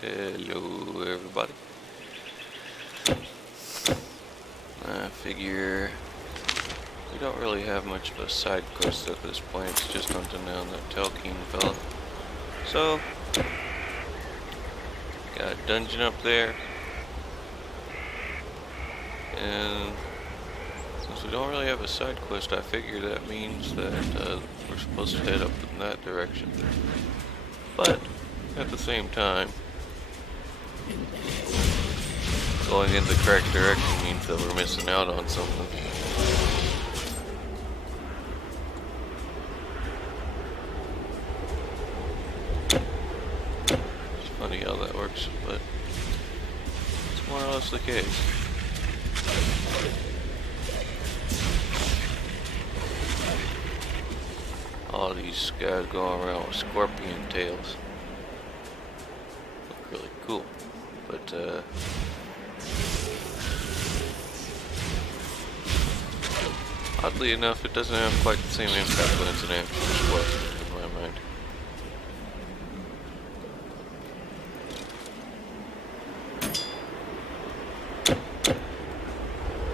Hello, everybody. I figure we don't really have much of a side quest at this point. It's just hunting down that Telkeen fella. So, got a dungeon up there. And since we don't really have a side quest, I figure that means that we're supposed to head up in that direction. But, at the same time, going in the correct direction means that we're missing out on something. It's funny how that works, but it's more or less the case. All these guys going around with scorpion tails. Look really cool. But, oddly enough, it doesn't have quite the same impact when it's an actual scorpion in my mind.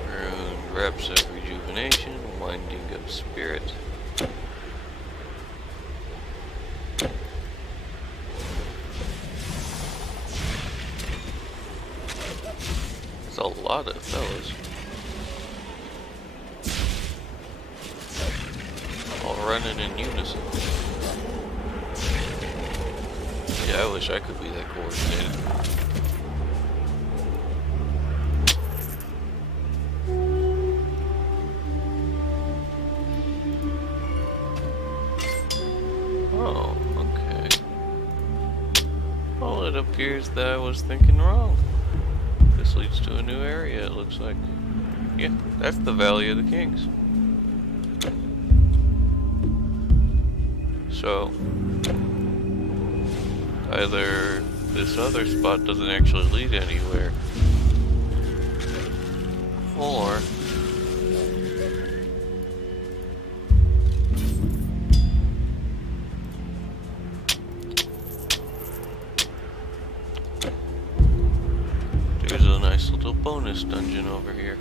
Rune reps of rejuvenation, winding of spirit. It's a lot of fellas. All running in unison. Yeah, I wish I could be that coordinated. Oh, okay. Well, it appears that I was thinking wrong. This leads to a new area, it looks like. Yeah, that's the Valley of the Kings. So, either this other spot doesn't actually lead anywhere, or there's a nice little bonus dungeon over here.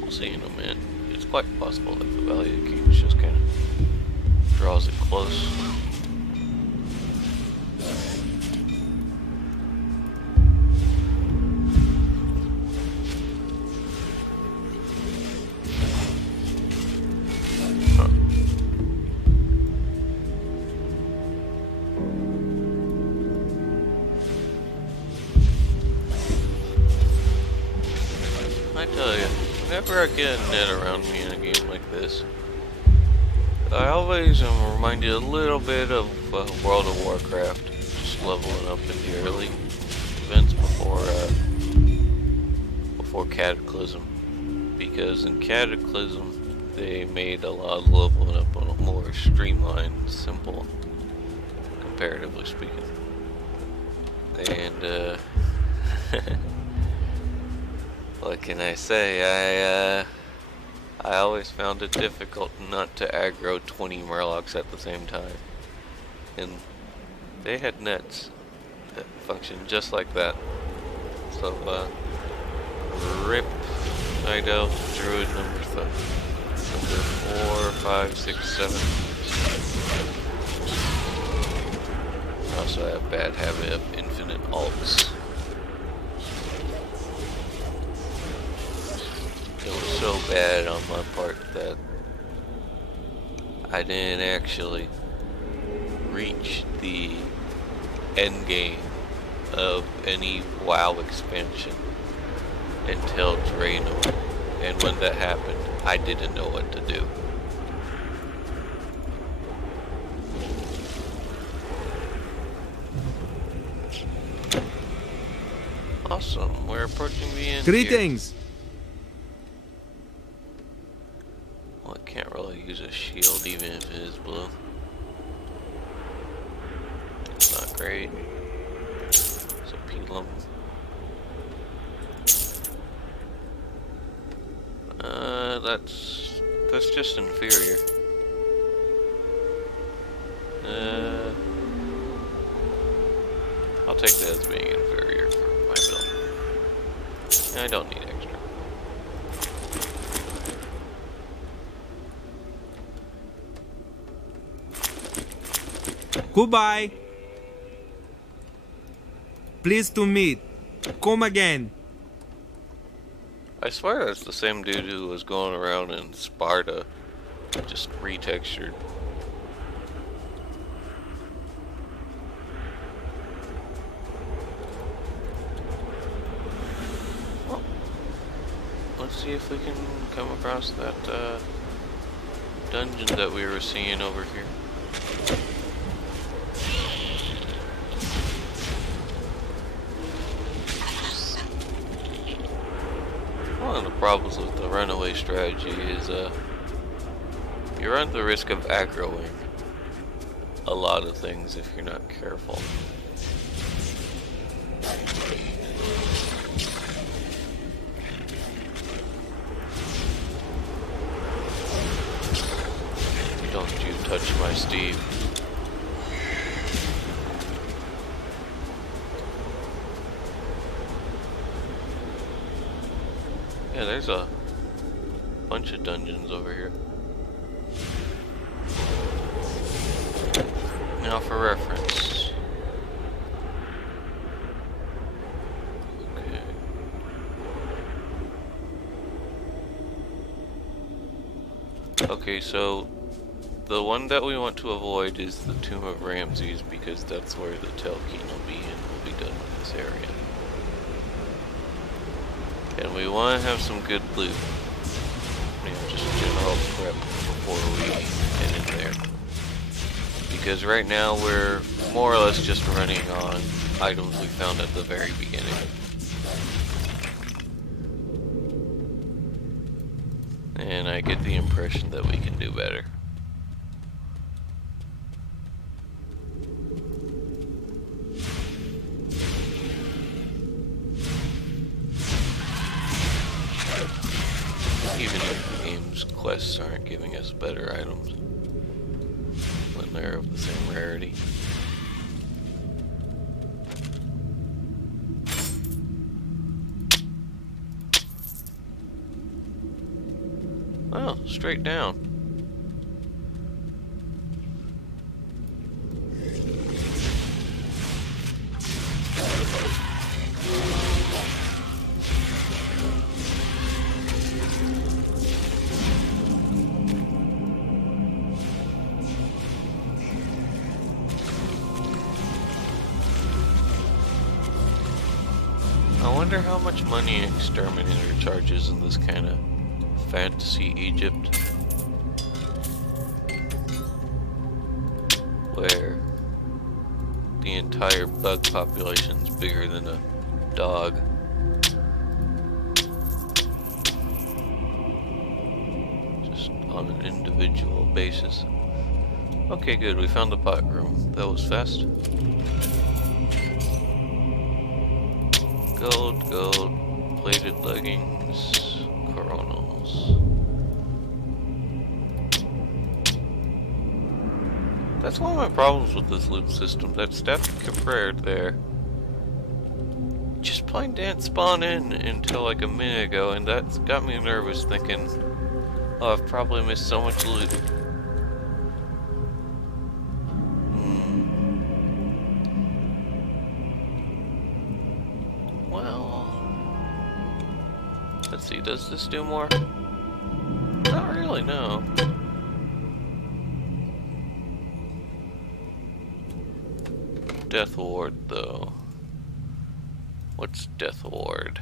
We'll see in a minute. It's quite possible that the Valley of the Kings just kind of draws it close. I tell you, whenever I get a net around me in a game like this, I always am reminded a little bit of World of Warcraft, just leveling up in the early events before Cataclysm, because in Cataclysm they made a lot of leveling up on a more streamlined, simple, comparatively speaking, and what can I say? I always found it difficult not to aggro 20 Murlocs at the same time. And they had nets that functioned just like that. So, rip Night Elf Druid number 4, 5, 6, 7. I also have a bad habit of infinite alts. It was so bad on my part that I didn't actually reach the end game of any WoW expansion until Draenor, and when that happened, I didn't know what to do. Awesome, we're approaching the end. Greetings! Here. Well, I can't really use a shield even if it is blue. It's not great. It's a Pelum. That's That's just inferior. I'll take that as being inferior for my build. I don't need extra. Goodbye. Pleased to meet. Come again. I swear that's the same dude who was going around in Sparta, just retextured. Well, let's see if we can come across that dungeon that we were seeing over here. One of the problems with the runaway strategy is you run the risk of aggroing a lot of things if you're not careful. Don't you touch my Steve. Yeah, there's a bunch of dungeons over here. Now for reference. Okay. Okay, so the one that we want to avoid is the Tomb of Ramses because that's where the Telkeen will be and we'll be done with this area. And we want to have some good loot. You know, just general prep before we get in there. Because right now we're more or less just running on items we found at the very beginning. And I get the impression that we can do better. Even if the game's quests aren't giving us better items when they're of the same rarity. Oh, straight down. I wonder how much money an exterminator charges in this kind of fantasy Egypt, where the entire bug population's bigger than a dog. Just on an individual basis. Okay, good, we found the pot room. That was fast. Gold, plated leggings, coronals. That's one of my problems with this loot system. That Steph compared there just plain didn't spawn in until like a minute ago, and that's got me nervous thinking, oh, I've probably missed so much loot. Let's see, does this do more? Not really, no. Death Ward, though. What's Death Ward?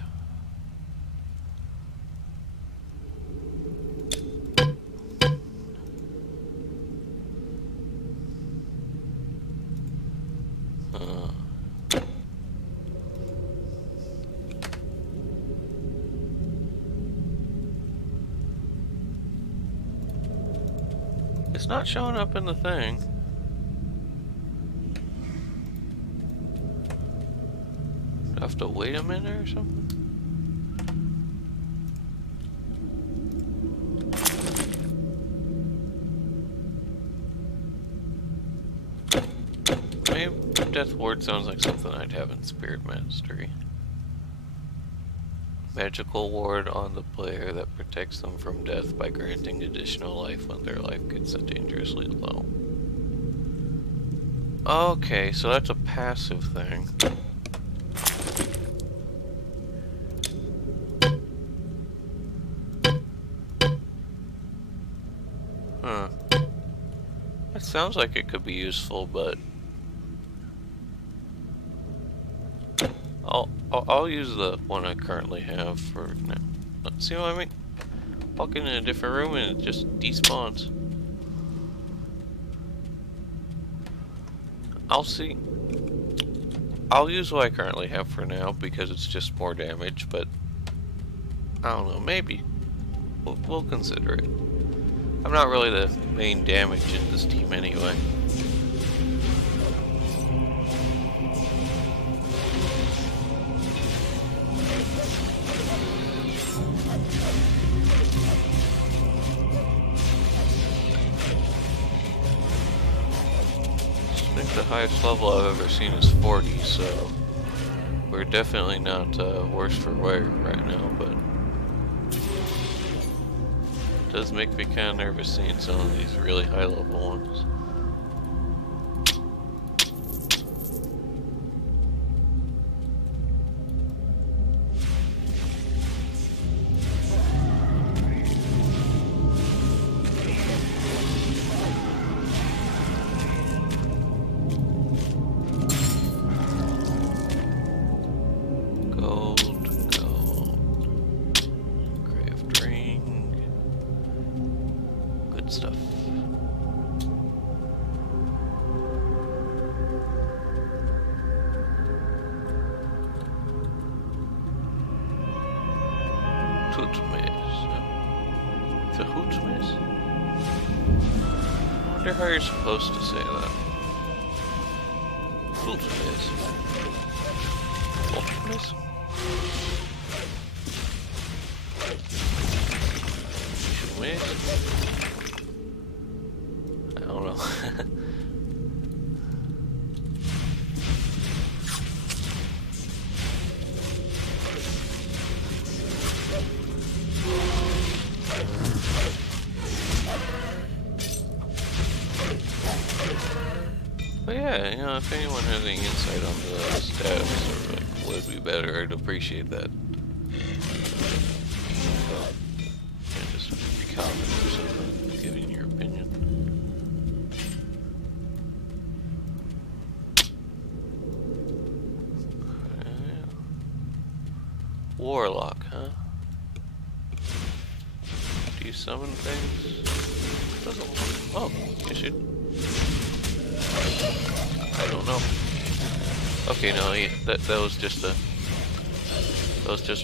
It's not showing up in the thing. Do I have to wait a minute or something? Death Ward sounds like something I'd have in Spirit Mastery. Magical ward on the player that protects them from death by granting additional life when their life gets dangerously low. Okay, so that's a passive thing. Huh. That sounds like it could be useful, but I'll use the one I currently have for now. See what I mean? Walk in a different room and it just despawns. I'll see. I'll use what I currently have for now because it's just more damage, but I don't know, maybe. We'll consider it. I'm not really the main damage in this team anyway. I think the highest level I've ever seen is 40, so we're definitely not worse for wear right now, but it does make me kind of nervous seeing some of these really high level ones. Stuff. Tootmaze. The Hootmaze? I wonder how you're supposed to say that. Tootmaze. Tootmaze? Tootmaze? I don't know. But yeah, you know, if anyone has any insight on the stats or like what would be better, I'd appreciate that. Yeah, just a comment or something, giving your opinion. Warlock, huh? Do you summon things? Doesn't. Oh, you should. I don't know. Okay, no, that was just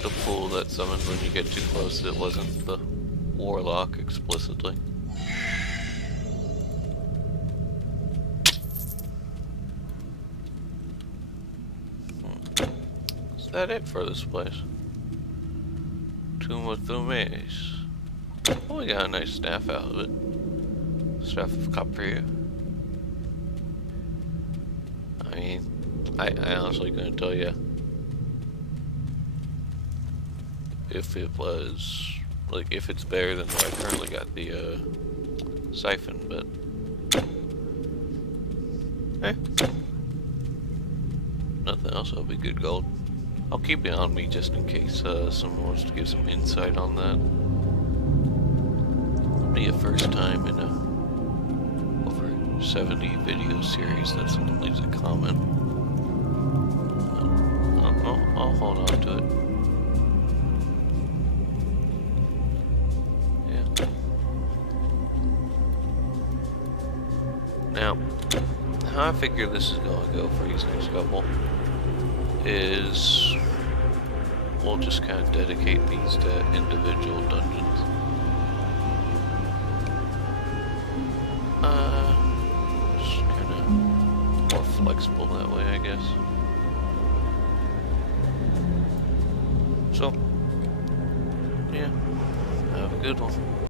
a pool that summoned when you get too close. It wasn't the warlock explicitly. Is that it for this place? Tomb of Thumes. Oh, we got a nice staff out of it. Staff of Capri. I mean, I honestly couldn't tell you if it was, like, if it's better than what I currently got the, siphon, but, nothing else, that'll be good gold. I'll keep it on me just in case, someone wants to give some insight on that. It'll be a first time in a over 70 video series that someone leaves a comment. I'll hold on to it. Yeah. Now, how I figure this is going to go for these next couple is we'll just kind of dedicate these to individual dungeons. Just kind of more flexible that way, I guess. So, yeah, have a good one.